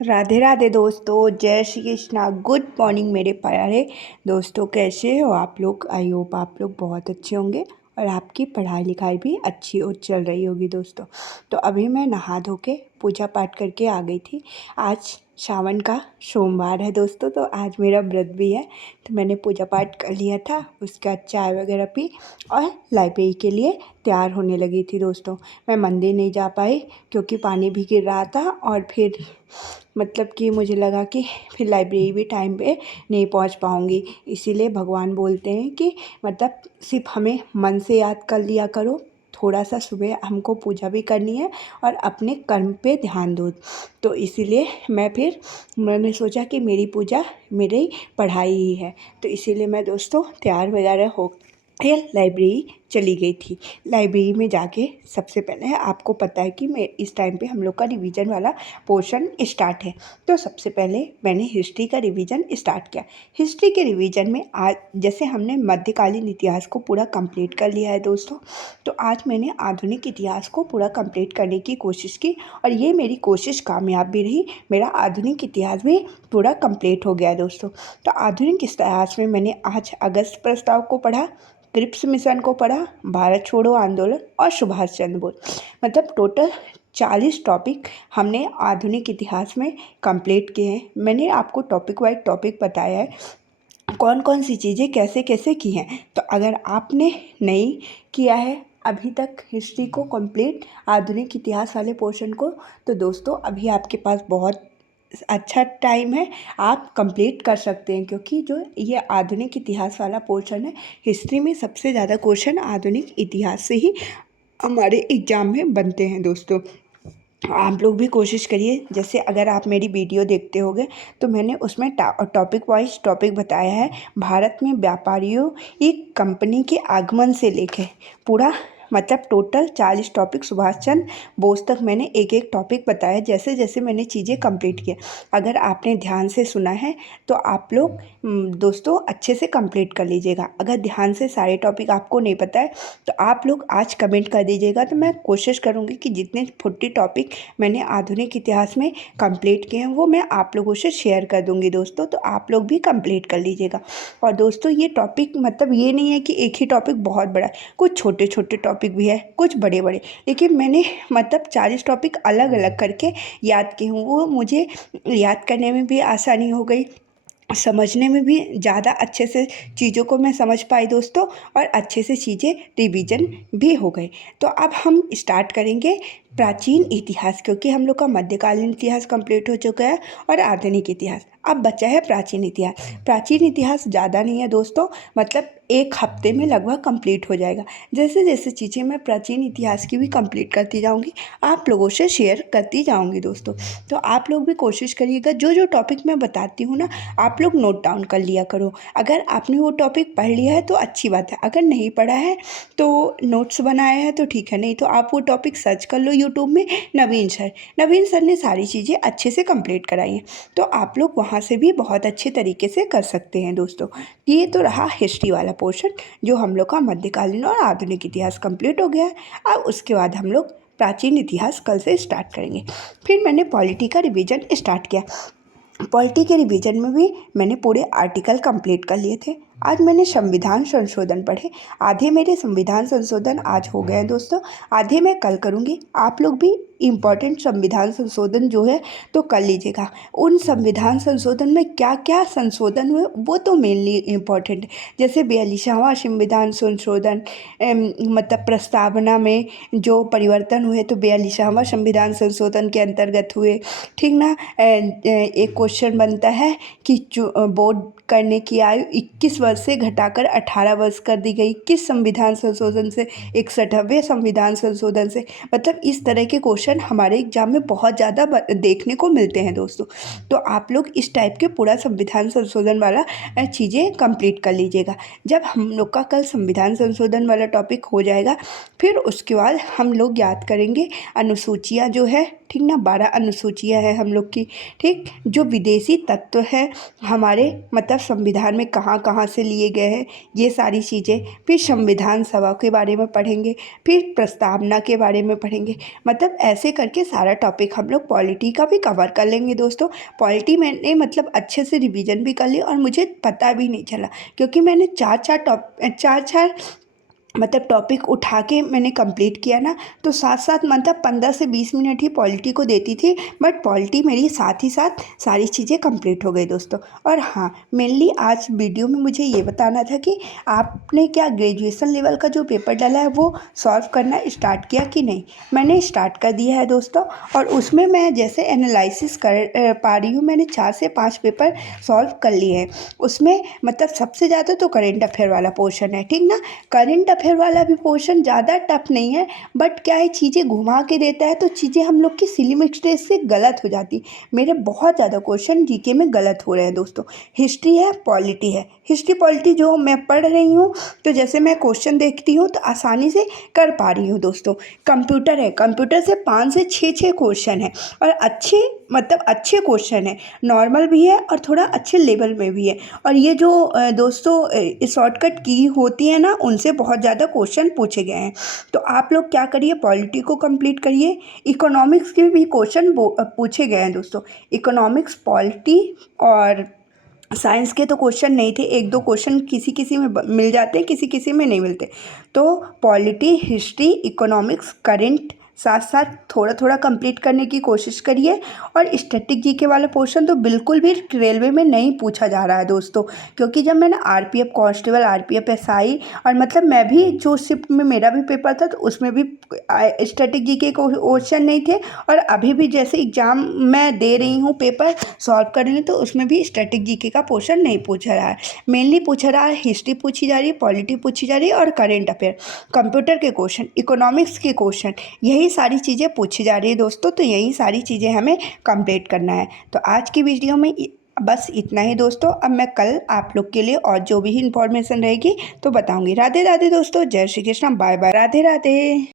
राधे राधे दोस्तों, जय Shri Krishna. Good morning मेरे प्यारे दोस्तों, कैसे हो आप लोग। आई होप आप लोग बहुत अच्छे होंगे और आपकी पढ़ाई लिखाई भी अच्छी हो चल रही होगी दोस्तों। तो अभी मैं नहा धो के पूजा पाठ करके आ गई थी। आज सावन का सोमवार है दोस्तों, तो आज मेरा व्रत भी है। तो मैंने पूजा पाठ कर लिया था, उसके बाद चाय वगैरह पी और लाइब्रेरी के लिए तैयार होने लगी थी दोस्तों। मैं मंदिर नहीं जा पाई क्योंकि पानी भी गिर रहा था और फिर मतलब कि मुझे लगा कि फिर लाइब्रेरी भी टाइम पे नहीं पहुंच पाऊंगी। इसीलिए भगवान बोलते हैं कि मतलब सिर्फ हमें मन से याद कर लिया करो। थोड़ा सा सुबह हमको पूजा भी करनी है और अपने कर्म पे ध्यान दो। तो इसीलिए मैंने सोचा कि मेरी पूजा मेरी पढ़ाई ही है। तो इसीलिए मैं दोस्तों तैयार वगैरह हो फिर लाइब्रेरी चली गई थी। लाइब्रेरी में जाके सबसे पहले आपको पता है कि मैं इस टाइम पे हम लोग का रिवीजन वाला पोर्शन स्टार्ट है। तो सबसे पहले मैंने हिस्ट्री का रिवीजन स्टार्ट किया। हिस्ट्री के रिवीजन में आज जैसे हमने मध्यकालीन इतिहास को पूरा कंप्लीट कर लिया है दोस्तों, तो आज मैंने आधुनिक इतिहास को पूरा कंप्लीट करने की कोशिश की और ये मेरी कोशिश कामयाब भी रही। मेरा आधुनिक इतिहास भी पूरा कंप्लीट हो गया दोस्तों। तो आधुनिक इतिहास में मैंने आज अगस्त प्रस्ताव को पढ़ा, क्रिप्स मिशन को पढ़ा, भारत छोड़ो आंदोलन और सुभाष चंद्र बोस। मतलब टोटल 40 टॉपिक हमने आधुनिक इतिहास में कंप्लीट किए हैं। मैंने आपको टॉपिक वाइज टॉपिक बताया है कौन कौन सी चीज़ें कैसे कैसे की हैं। तो अगर आपने नहीं किया है अभी तक हिस्ट्री को कंप्लीट, आधुनिक इतिहास वाले पोर्शन को, तो दोस्तों अभी आपके पास बहुत अच्छा टाइम है, आप कंप्लीट कर सकते हैं। क्योंकि जो ये आधुनिक इतिहास वाला पोर्शन है, हिस्ट्री में सबसे ज़्यादा क्वेश्चन आधुनिक इतिहास से ही हमारे एग्ज़ाम में बनते हैं दोस्तों। आप लोग भी कोशिश करिए। जैसे अगर आप मेरी वीडियो देखते होंगे तो मैंने उसमें टॉपिक वाइज टॉपिक बताया है। भारत में व्यापारियों एक कंपनी के आगमन से लेके पूरा मतलब टोटल 40 टॉपिक सुभाष चंद्र बोस तक मैंने एक एक टॉपिक बताया। जैसे जैसे मैंने चीज़ें कंप्लीट किया, अगर आपने ध्यान से सुना है तो आप लोग दोस्तों अच्छे से कंप्लीट कर लीजिएगा। अगर ध्यान से सारे टॉपिक आपको नहीं पता है तो आप लोग आज कमेंट कर दीजिएगा। तो मैं कोशिश करूँगी कि जितने 40 टॉपिक मैंने आधुनिक इतिहास में कंप्लीट किए हैं वो मैं आप लोगों से शेयर कर दूंगी दोस्तों। तो आप लोग भी कंप्लीट कर लीजिएगा। और दोस्तों ये टॉपिक मतलब ये नहीं है कि एक ही टॉपिक बहुत बड़ा है, कुछ छोटे छोटे टॉपिक भी है, कुछ बड़े बड़े, लेकिन मैंने मतलब 40 टॉपिक अलग अलग करके याद किए हूँ। वो मुझे याद करने में भी आसानी हो गई, समझने में भी ज़्यादा अच्छे से चीज़ों को मैं समझ पाई दोस्तों, और अच्छे से चीज़ें रिवीजन भी हो गई। तो अब हम स्टार्ट करेंगे प्राचीन इतिहास, क्योंकि हम लोग का मध्यकालीन इतिहास कंप्लीट हो चुका है और आधुनिक इतिहास अब बचा है प्राचीन इतिहास। प्राचीन इतिहास ज़्यादा नहीं है दोस्तों, मतलब एक हफ्ते में लगभग कंप्लीट हो जाएगा। जैसे जैसे चीज़ें मैं प्राचीन इतिहास की भी कंप्लीट करती जाऊँगी, आप लोगों से शेयर करती जाऊँगी दोस्तों। तो आप लोग भी कोशिश करिएगा, जो जो टॉपिक मैं बताती हूँ ना आप लोग नोट डाउन कर लिया करो। अगर आपने वो टॉपिक पढ़ लिया है तो अच्छी बात है, अगर नहीं पढ़ा है तो नोट्स बनाया है तो ठीक है, नहीं तो आप वो टॉपिक सर्च कर लो यूट्यूब में। नवीन सर ने सारी चीज़ें अच्छे से कंप्लीट कराई हैं, तो आप लोग वहाँ से भी बहुत अच्छे तरीके से कर सकते हैं दोस्तों। ये तो रहा हिस्ट्री वाला पोर्शन, जो हम लोग का मध्यकालीन और आधुनिक इतिहास कंप्लीट हो गया है। अब उसके बाद हम लोग प्राचीन इतिहास कल से स्टार्ट करेंगे। फिर मैंने पॉलिटी का रिवीजन स्टार्ट किया। पॉलिटी के रिवीजन में भी मैंने पूरे आर्टिकल कंप्लीट कर लिए थे। आज मैंने संविधान संशोधन पढ़े। आधे मेरे संविधान संशोधन आज हो गए हैं दोस्तों, आधे मैं कल करूँगी। आप लोग भी इम्पॉर्टेंट संविधान संशोधन जो है तो कर लीजिएगा। उन संविधान संशोधन में क्या क्या संशोधन हुए वो तो मेनली इम्पॉर्टेंट है। जैसे 42वां संविधान संशोधन, मतलब प्रस्तावना में जो परिवर्तन हुए तो 42वां संविधान संशोधन के अंतर्गत हुए, ठीक ना। एक क्वेश्चन बनता है कि वोट करने की आयु 21 वर्ष से घटाकर 18 वर्ष कर दी गई, किस संविधान संशोधन से, 61वें संविधान संशोधन से। मतलब इस तरह के क्वेश्चन हमारे एग्जाम में बहुत ज़्यादा देखने को मिलते हैं दोस्तों। तो आप लोग इस टाइप के पूरा संविधान संशोधन वाला चीज़ें कंप्लीट कर लीजिएगा। जब हम लोग का कल संविधान संशोधन वाला टॉपिक हो जाएगा, फिर उसके बाद हम लोग याद करेंगे अनुसूचियाँ जो है ठीक ना, 12 अनुसूचियाँ हैं हम लोग की, ठीक। जो विदेशी तत्व है हमारे मतलब संविधान में कहाँ कहाँ से लिए गए हैं, ये सारी चीज़ें। फिर संविधान सभा के बारे में पढ़ेंगे, फिर प्रस्तावना के बारे में पढ़ेंगे। मतलब ऐसे करके सारा टॉपिक हम लोग पॉलिटी का भी कवर कर लेंगे दोस्तों। पॉलिटी मैंने मतलब अच्छे से रिवीजन भी कर ली और मुझे पता भी नहीं चला, क्योंकि मैंने चार चार मतलब टॉपिक उठा के मैंने कंप्लीट किया ना, तो साथ साथ मतलब 15 से 20 मिनट ही पॉलिटी को देती थी, बट पॉलिटी मेरी साथ ही साथ सारी चीज़ें कंप्लीट हो गई दोस्तों। और हाँ, मेनली आज वीडियो में मुझे ये बताना था कि आपने क्या ग्रेजुएशन लेवल का जो पेपर डाला है वो सॉल्व करना स्टार्ट किया कि नहीं। मैंने स्टार्ट कर दिया है दोस्तों, और उसमें मैं जैसे एनालिसिस कर पा रही हूँ, मैंने 4 से 5 पेपर सॉल्व कर लिए हैं। उसमें मतलब सबसे ज़्यादा तो करेंट अफेयर वाला पोर्शन है, ठीक ना। करेंट अफेयर वाला भी पोर्शन ज़्यादा टफ नहीं है, बट क्या है, चीज़ें घुमा के देता है, तो चीज़ें हम लोग की सिली मिस्टेक से गलत हो जाती। मेरे बहुत ज़्यादा क्वेश्चन जीके में गलत हो रहे हैं दोस्तों। हिस्ट्री है, पॉलिटी है। हिस्ट्री पॉलिटी जो मैं पढ़ रही हूँ, तो जैसे मैं क्वेश्चन देखती हूँ तो आसानी से कर पा रही हूँ दोस्तों। कंप्यूटर है, कंप्यूटर से 5 से 6 क्वेश्चन है, और अच्छे मतलब अच्छे क्वेश्चन है, नॉर्मल भी है और थोड़ा अच्छे लेवल में भी है। और ये जो दोस्तों शॉर्टकट की होती है ना, उनसे बहुत ज़्यादा क्वेश्चन पूछे गए हैं। तो आप लोग क्या करिए, पॉलिटी को कंप्लीट करिए। इकोनॉमिक्स के भी क्वेश्चन पूछे गए हैं दोस्तों। इकोनॉमिक्स, पॉलिटी और साइंस के तो क्वेश्चन नहीं थे, 1-2 क्वेश्चन किसी किसी में मिल जाते हैं, किसी किसी में नहीं मिलते। तो पॉलिटी, हिस्ट्री, इकोनॉमिक्स, करेंट साथ साथ थोड़ा थोड़ा कंप्लीट करने की कोशिश करिए। और स्टैटिक जीके वाला पोर्शन तो बिल्कुल भी रेलवे में नहीं पूछा जा रहा है दोस्तों, क्योंकि जब मैंने आरपीएफ कांस्टेबल, आरपीएफ एसआई, और मतलब मैं भी जो शिफ्ट में मेरा भी पेपर था, तो उसमें भी स्टैटिक जीके क्वेश्चन नहीं थे। और अभी भी जैसे एग्ज़ाम मैं दे रही हूँ, पेपर सॉल्व कर रही हूँ, तो उसमें भी स्टैटिक जीके का पोर्शन नहीं पूछा रहा है। मेनली पूछा रहा है, हिस्ट्री पूछी जा रही है, पॉलिटी पूछी जा रही है, और करेंट अफेयर, कंप्यूटर के क्वेश्चन, इकोनॉमिक्स के क्वेश्चन, यही सारी चीज़ें पूछी जा रही है दोस्तों। तो यही सारी चीज़ें हमें कंप्लीट करना है। तो आज की वीडियो में बस इतना ही दोस्तों। अब मैं कल आप लोग के लिए और जो भी इंफॉर्मेशन रहेगी तो बताऊंगी। राधे राधे दोस्तों, जय श्री कृष्ण, बाय बाय, राधे राधे।